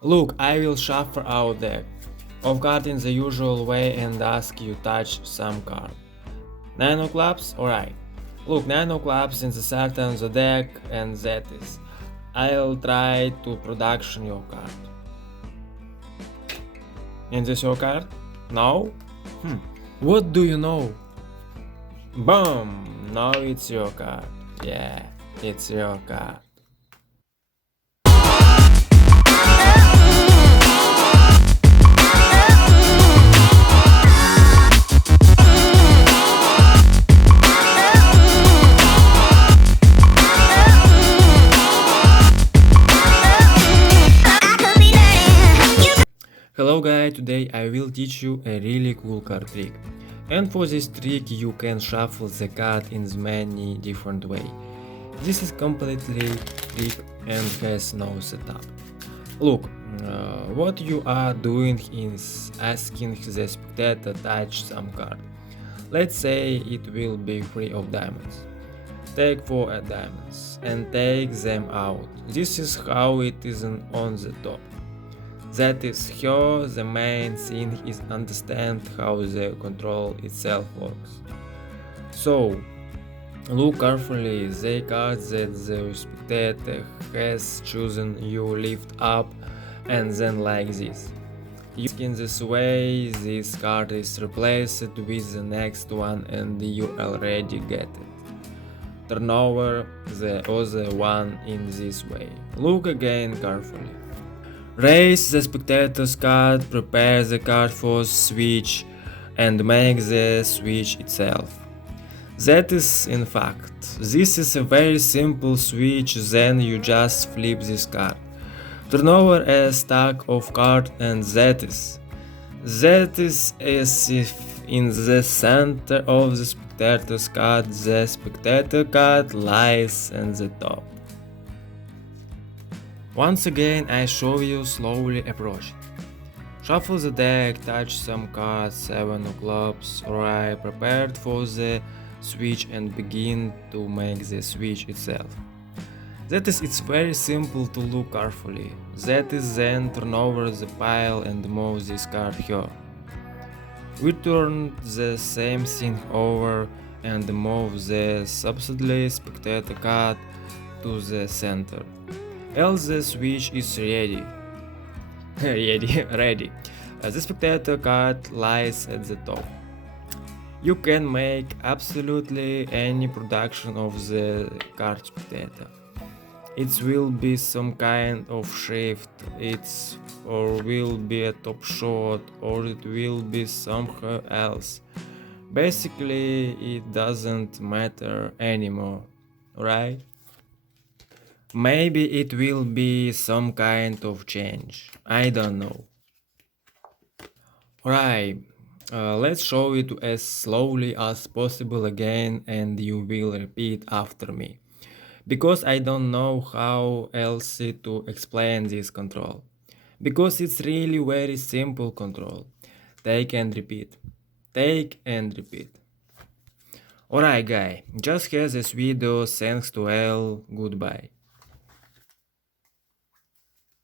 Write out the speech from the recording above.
Look, I will shuffle out deck of card in the usual way and ask you touch some card. Nine of clubs? Alright. Look, nine of clubs in the center of the deck and that is. I'll try to production your card. And this your card? No? What do you know? Boom! Now it's your card. Yeah, it's your card. Hello guys, today I will teach you a really cool card trick. And for this trick you can shuffle the card in many different ways. This is completely trick and has no setup. Look, what you are doing is asking the spectator touch some card. Let's say it will be free of diamonds. Take 4 diamonds and take them out. This is how it is on the top. That is here the main thing is understand how the control itself works. So, look carefully, the card that the spectator has chosen you lift up and then like this. In this way, this card is replaced with the next one and you already get it. Turn over the other one in this way. Look again carefully. Raise the spectator's card, prepare the card for switch and make the switch itself. That is in fact. This is a very simple switch, then you just flip this card. Turn over a stack of cards and that is. That is as if in the center of the spectator's card the spectator card lies on the top. Once again I show you slowly approach it. Shuffle the deck, touch some cards, 7 of clubs, alright, prepared for the switch and begin to make the switch itself. That is, it's very simple to look carefully. That is, then turn over the pile and move this card here. We turn the same thing over and move the subsidly spectator card to the center. Else the switch is ready. ready. The spectator card lies at the top. You can make absolutely any production of the card spectator. It will be some kind of shift, or will be a top shot, or it will be somewhere else. Basically, it doesn't matter anymore, right? Maybe it will be some kind of change. I don't know. Right. Let's show it as slowly as possible again and you will repeat after me. Because I don't know how else to explain this control. Because it's really very simple control. Take and repeat. Take and repeat. Alright guy, just hear this video, thanks to all, goodbye.